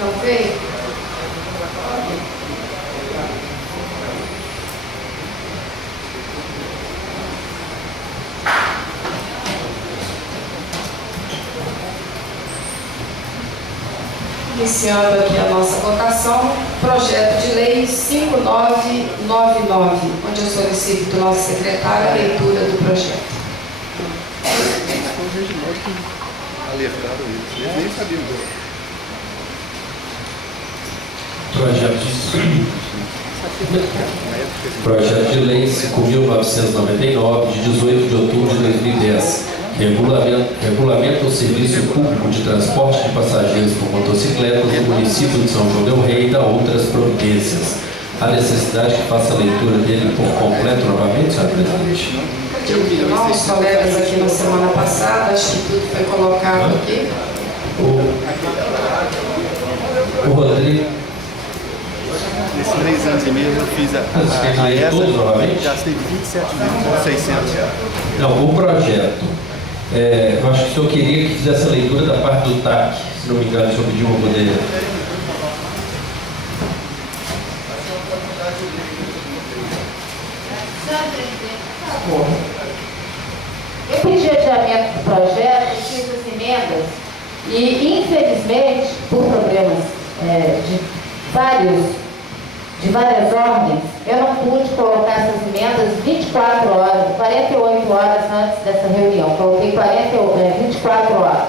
Não veio? Iniciando aqui a nossa votação, projeto de lei 5999, onde eu solicito do nosso secretário a leitura do projeto. Projeto de lei 5.999, de 18 de outubro de 2010. Regulamenta o serviço público de transporte de passageiros por motocicletas no município de São João del Rei e dá outras providências. Há necessidade que faça a leitura dele por completo novamente, senhor presidente? Os colegas aqui na semana passada, acho que tudo foi colocado aqui. O Rodrigo. Nesses 3 anos e meio eu fiz a gastei 27.600. Não, o projeto. Eu acho que o senhor queria que fizesse a leitura da parte do TAC, se não me engano, o senhor pediu para poder. Eu pedi adiamento do projeto, fiz as emendas e, infelizmente, por problemas de várias ordens, eu não pude colocar essas emendas 24 horas, 48 horas antes dessa reunião. Coloquei 24 horas.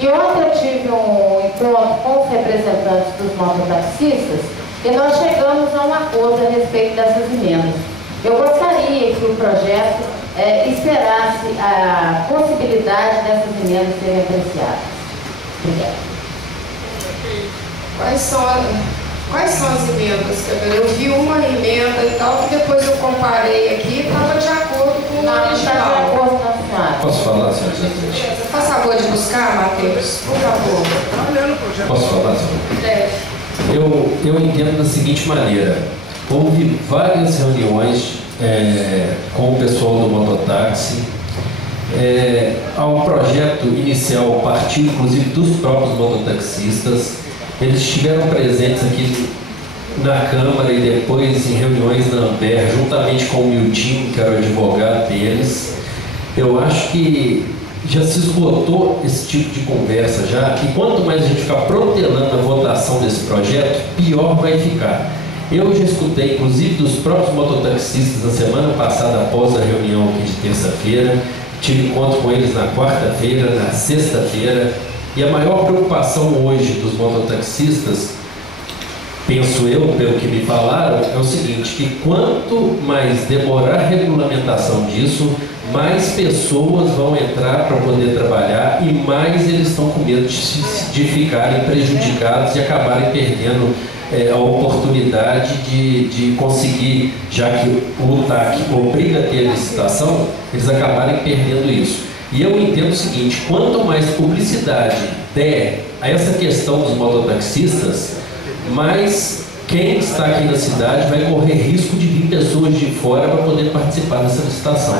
E ontem eu tive um encontro com os representantes dos mototaxistas e nós chegamos a um acordo a respeito dessas emendas. Eu gostaria que o projeto esperasse a possibilidade dessas emendas serem apreciadas. Obrigada. Quais são as emendas? Eu vi uma emenda e tal, que depois eu comparei aqui e estava de acordo com o original. Posso falar, senhor presidente? Faz favor de buscar, Matheus, por favor. Posso falar, senhor? Eu entendo da seguinte maneira. Houve várias reuniões com o pessoal do mototáxi. Ao projeto inicial partiu inclusive dos próprios mototaxistas. Eles estiveram presentes aqui na Câmara e depois em reuniões na Amber, juntamente com o Mildinho, que era o advogado deles. Eu acho que já se esgotou esse tipo de conversa já, e quanto mais a gente ficar protelando a votação desse projeto, pior vai ficar. Eu já escutei, inclusive, dos próprios mototaxistas na semana passada, após a reunião aqui de terça-feira, tive encontro com eles na quarta-feira, na sexta-feira, e a maior preocupação hoje dos mototaxistas, penso eu, pelo que me falaram, é o seguinte, que quanto mais demorar a regulamentação disso, mais pessoas vão entrar para poder trabalhar e mais eles estão com medo de ficarem prejudicados e acabarem perdendo a oportunidade de conseguir, já que o TAC obriga a ter licitação, eles acabarem perdendo isso. E eu entendo o seguinte, quanto mais publicidade der a essa questão dos mototaxistas, mais quem está aqui na cidade vai correr risco de vir pessoas de fora para poder participar dessa licitação.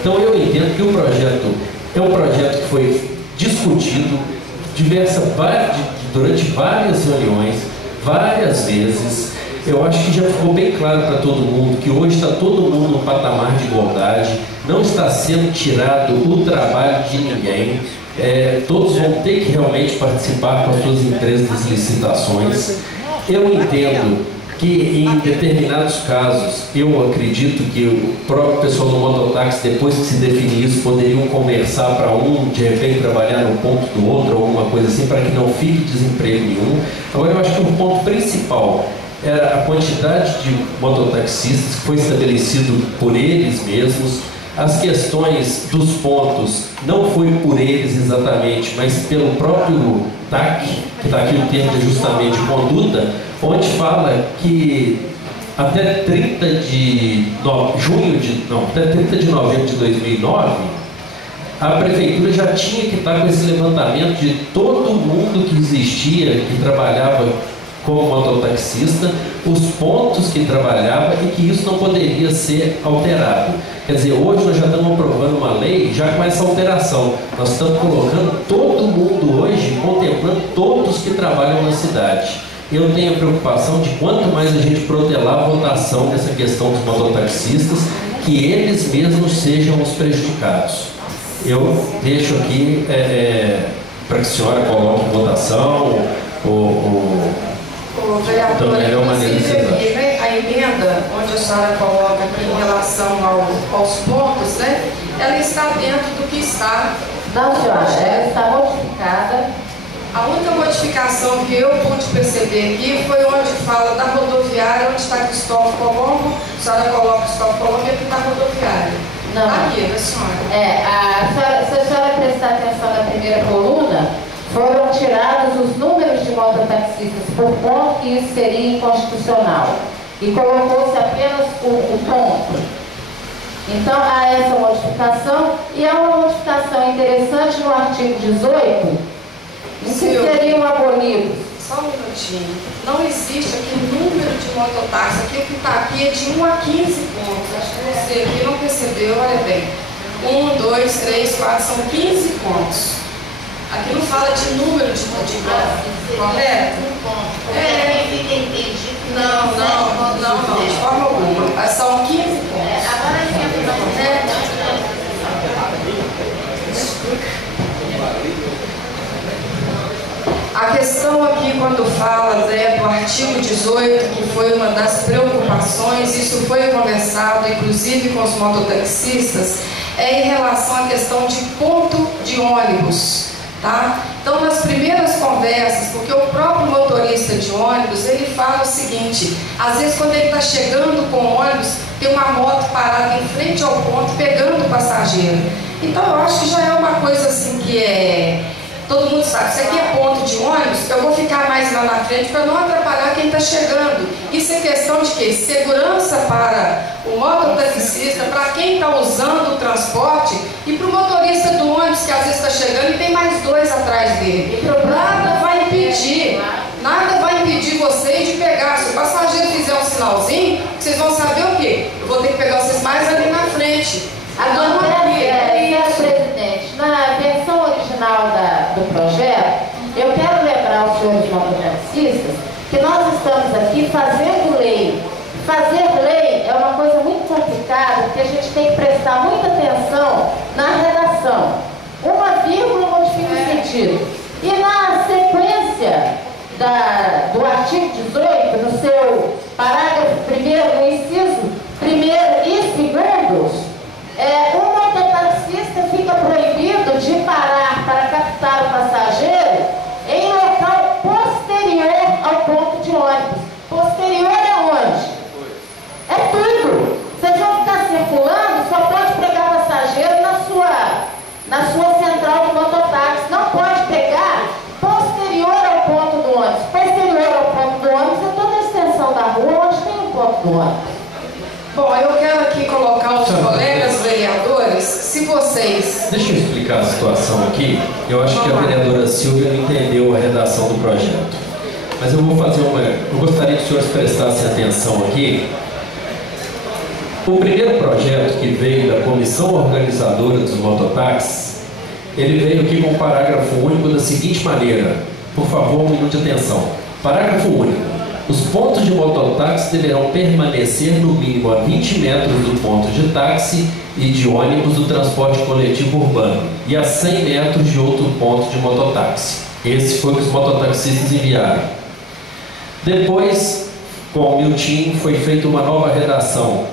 Então eu entendo que o projeto é um projeto que foi discutido durante várias reuniões, várias vezes. Eu acho que já ficou bem claro para todo mundo que hoje está todo mundo no patamar de igualdade, não está sendo tirado o trabalho de ninguém, todos vão ter que realmente participar com as suas empresas das licitações. Eu entendo que em determinados casos, eu acredito que o próprio pessoal do mototáxi, depois que se definir isso, poderiam conversar para de repente trabalhar no ponto do outro, alguma coisa assim, para que não fique desemprego nenhum. Agora eu acho que o ponto principal era a quantidade de mototaxistas que foi estabelecido por eles mesmos. As questões dos pontos não foi por eles exatamente, mas pelo próprio TAC, que está aqui o termo de ajustamento de conduta, onde fala que até 30 de novembro de 2009, a prefeitura já tinha que estar com esse levantamento de todo mundo que existia, que trabalhava como mototaxista, os pontos que trabalhava e que isso não poderia ser alterado. Quer dizer, hoje nós já estamos aprovando uma lei já com essa alteração. Nós estamos colocando todo mundo hoje, contemplando todos que trabalham na cidade. Eu tenho a preocupação de quanto mais a gente protelar a votação dessa questão dos mototaxistas, que eles mesmos sejam os prejudicados. Eu deixo aqui para que a senhora coloque em votação vereador, inclusive a emenda onde a senhora coloca aqui em relação aos pontos, né, ela está dentro do que está. Não, senhora, ela está modificada. A única modificação que eu pude perceber aqui foi onde fala da rodoviária, onde está Cristóvão Colombo, a senhora coloca Cristóvão Colombo e aqui está a rodoviária. Não. Aqui, da senhora. Se a senhora prestar atenção na primeira coluna, foram tirados os números de mototaxistas por ponto, que isso seria inconstitucional. E colocou-se apenas o ponto. Então, há essa modificação, e há uma modificação interessante no artigo 18, em que seriam abolidos. Só um minutinho. Não existe aqui número de mototáxi. Aqui que está aqui é de 1 a 15 pontos. Acho que você aqui não percebeu, olha bem. 1, 2, 3, 4, são 15 pontos. Aqui não fala de número de pontos, correto? Não, de forma alguma. São 15 pontos. A questão aqui, quando fala do artigo 18, que foi uma das preocupações, isso foi conversado inclusive com os mototaxistas, é em relação à questão de ponto de ônibus. Tá? Então, nas primeiras conversas, porque o próprio motorista de ônibus, ele fala o seguinte, às vezes quando ele está chegando com o ônibus, tem uma moto parada em frente ao ponto, pegando o passageiro. Então, eu acho que já é uma coisa assim que todo mundo sabe, isso aqui é ponto de ônibus, eu vou ficar mais lá na frente para não atrapalhar quem está chegando. Isso é questão de quê? Segurança para o mototaxista, para quem está usando o transporte e para o motorista do ônibus que às vezes está chegando e tem mais dois atrás dele. Nada vai impedir vocês de pegar. Se o passageiro fizer um sinalzinho, vocês vão saber o quê? Eu vou ter que pegar vocês mais ali na frente. Senhor presidente, na versão original do projeto, eu quero lembrar aos senhores mototaxistas que nós estamos aqui fazendo lei. Fazer lei é uma coisa muito complicada, porque a gente tem que prestar muita atenção na redação. Uma vírgula modifica o sentido. E na sequência do artigo 18, no seu parágrafo 1º, no inciso 1º e 2º, o mototaxista fica proibido de parar para captar o passageiro em local posterior ao ponto de ônibus. Posterior é onde? É tudo. Vocês vão ficar circulando, só pode pegar passageiro na sua central de mototáxi. Não pode pegar posterior ao ponto do ônibus. Posterior ao ponto do ônibus é toda a extensão da rua onde tem um ponto do ônibus. Bom, eu quero aqui colocar os colegas vereadores, se vocês... Deixa eu explicar a situação aqui. Eu acho que a vereadora Silvia não entendeu a redação do projeto. Mas eu vou fazer eu gostaria que os senhores prestassem atenção aqui. O primeiro projeto que veio da comissão organizadora dos mototáxis, ele veio aqui com um parágrafo único da seguinte maneira. Por favor, um minuto de atenção. Parágrafo único. Os pontos de mototáxi deverão permanecer no mínimo a 20 metros do ponto de táxi e de ônibus do transporte coletivo urbano e a 100 metros de outro ponto de mototáxi. Esse foi o que os mototaxistas enviaram. Depois, com o Miltinho, foi feita uma nova redação.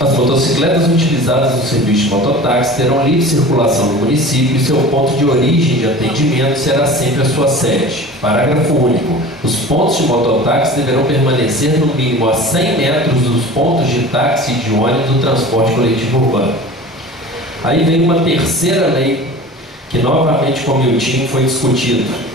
As motocicletas utilizadas no serviço de mototáxi terão livre circulação no município e seu ponto de origem de atendimento será sempre a sua sede. Parágrafo único. Os pontos de mototáxi deverão permanecer no mínimo a 100 metros dos pontos de táxi e de ônibus do transporte coletivo urbano. Aí vem uma terceira lei que novamente com o Miltinho foi discutido.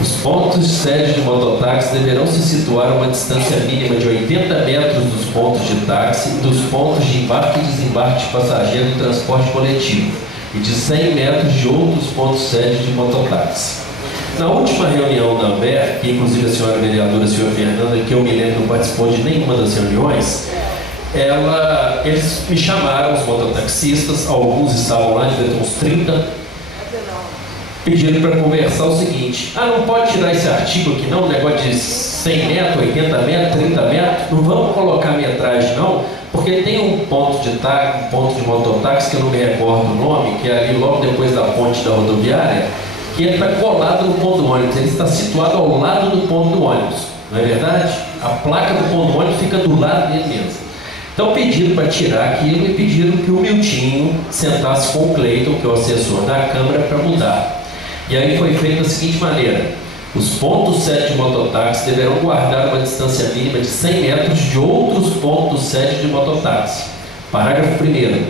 Os pontos de sede de mototáxi deverão se situar a uma distância mínima de 80 metros dos pontos de táxi e dos pontos de embarque e desembarque de passageiro do transporte coletivo, e de 100 metros de outros pontos sede de mototáxi. Na última reunião da AMBER, que inclusive a senhora vereadora, a senhora Fernanda, que eu me lembro não participou de nenhuma das reuniões, eles me chamaram, os mototaxistas, alguns estavam lá, devia ter uns 30, pediram para conversar o seguinte: não pode tirar esse artigo aqui não, negócio de 100 metros, 80 metros, 30 metros, não vamos colocar metragem não, porque tem um ponto de mototáxi, que eu não me recordo o nome, que é ali logo depois da ponte da rodoviária, que ele está colado no ponto do ônibus, ele está situado ao lado do ponto do ônibus, não é verdade? A placa do ponto do ônibus fica do lado dele mesmo. Então pediram para tirar aquilo e pediram que o Miltinho sentasse com o Cleiton, que é o assessor da Câmara, para mudar. E aí foi feito da seguinte maneira: os pontos sede de mototáxi deverão guardar uma distância mínima de 100 metros de outros pontos sede de mototáxi. Parágrafo 1º.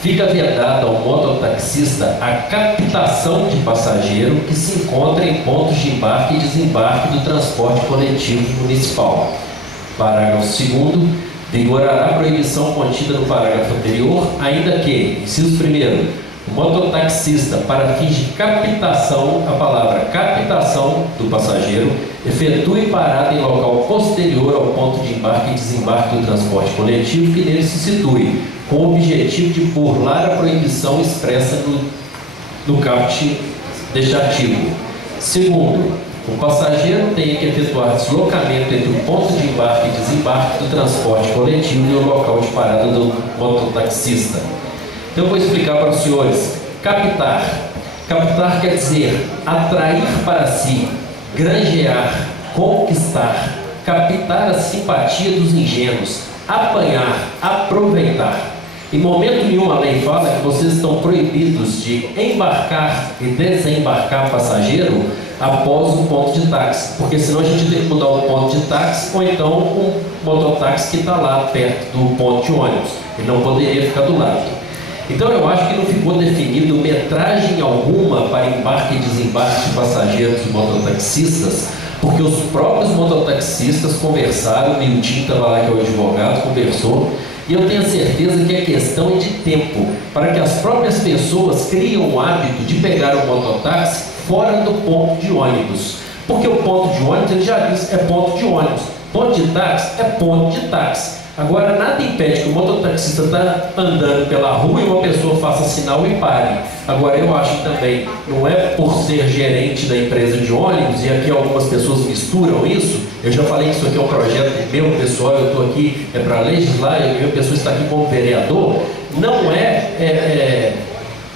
Fica vedada ao mototaxista a captação de passageiro que se encontra em pontos de embarque e desembarque do transporte coletivo municipal. Parágrafo 2º. Vigorará a proibição contida no parágrafo anterior, ainda que, inciso 1º, o mototaxista, para fins de captação, a palavra captação do passageiro, efetue parada em local posterior ao ponto de embarque e desembarque do transporte coletivo que nele se situe, com o objetivo de burlar a proibição expressa no caput deste artigo. Segundo, o passageiro tem que efetuar deslocamento entre o ponto de embarque e desembarque do transporte coletivo e o local de parada do mototaxista. Então eu vou explicar para os senhores. Captar. Captar quer dizer atrair para si, granjear, conquistar, captar a simpatia dos ingênuos, apanhar, aproveitar. Em momento nenhum a lei fala que vocês estão proibidos de embarcar e desembarcar passageiro após o ponto de táxi, porque senão a gente tem que mudar o ponto de táxi ou então o mototáxi que está lá perto do ponto de ônibus. Ele não poderia ficar do lado. Então eu acho que não ficou definido metragem alguma para embarque e desembarque de passageiros e mototaxistas, porque os próprios mototaxistas conversaram, o Miltinho estava lá, que é o advogado, conversou, e eu tenho certeza que a questão é de tempo, para que as próprias pessoas criem o hábito de pegar o mototáxi fora do ponto de ônibus. Porque o ponto de ônibus, ele já diz, é ponto de ônibus. Ponto de táxi é ponto de táxi. Agora, nada impede que o mototaxista está andando pela rua e uma pessoa faça sinal e pare. Agora, eu acho que também, não é por ser gerente da empresa de ônibus, e aqui algumas pessoas misturam isso. Eu já falei que isso aqui é um projeto meu, pessoal, eu estou aqui para legislar, e a minha pessoa está aqui como vereador. Não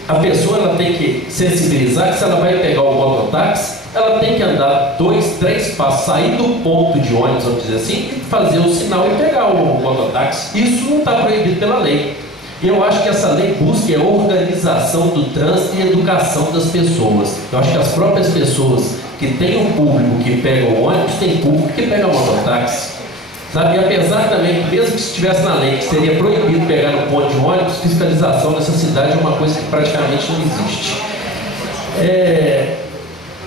a pessoa ela tem que sensibilizar que se ela vai pegar o mototáxi, ela tem que andar 2, 3 passos, sair do ponto de ônibus, vamos dizer assim, e fazer o sinal e pegar o mototáxi. Isso não está proibido pela lei. E eu acho que essa lei busca a organização do trânsito e educação das pessoas. Eu acho que as próprias pessoas que têm um público que pega o ônibus, tem público que pega o mototáxi. Sabe? E apesar também que mesmo que estivesse na lei que seria proibido pegar no ponto de ônibus, fiscalização nessa cidade é uma coisa que praticamente não existe.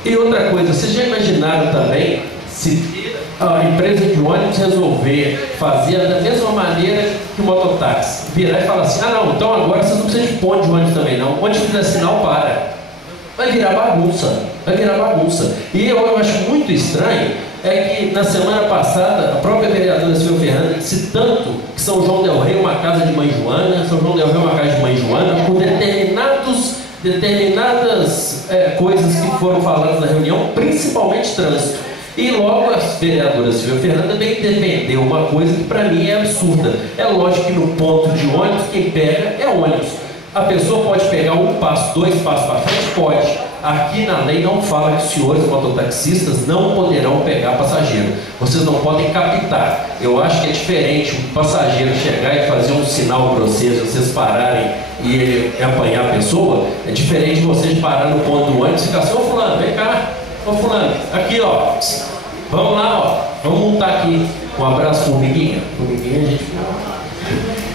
E outra coisa, vocês já imaginaram também se a empresa de ônibus resolver fazer da mesma maneira que o mototáxi, virar e falar assim: não, então agora vocês não precisam de ponto de ônibus também não, onde fizer sinal para. Vai virar bagunça, vai virar bagunça. E eu acho muito estranho que na semana passada a própria vereadora Silvia Fernanda disse tanto que São João del Rei é uma casa de mãe Joana, São João del Rei é uma casa de mãe Joana, por determinadas coisas que foram faladas na reunião, principalmente trânsito. E logo a vereadora Silvia Fernanda veio defender uma coisa que para mim é absurda. É lógico que no ponto de ônibus quem pega é ônibus. A pessoa pode pegar 1 passo, 2 passos para frente? Pode. Aqui na lei não fala que os senhores mototaxistas não poderão pegar passageiro. Vocês não podem captar. Eu acho que é diferente um passageiro chegar e fazer um sinal para vocês pararem e ele apanhar a pessoa. É diferente de vocês parar no ponto do ônibus e ficar assim: ô fulano, vem cá. Ô fulano, aqui ó, vamos lá ó, vamos montar aqui. Um abraço, formiguinha. Formiguinha a gente...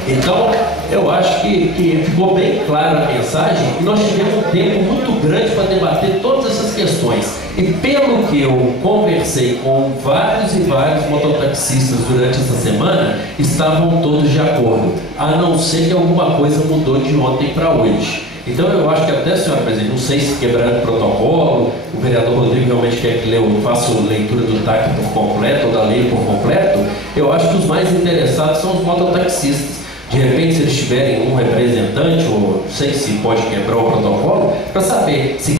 Então, eu acho que ficou bem clara a mensagem e nós tivemos um tempo muito grande para debater todas essas questões. E pelo que eu conversei com vários e vários mototaxistas durante essa semana, estavam todos de acordo, a não ser que alguma coisa mudou de ontem para hoje. Então eu acho que até, senhora presidente, não sei se quebrando protocolo, o vereador Rodrigo realmente quer que eu faça leitura do TAC por completo, ou da lei por completo. Eu acho que os mais interessados são os mototaxistas. De repente, se eles tiverem um representante, ou não sei se pode quebrar o protocolo, para saber se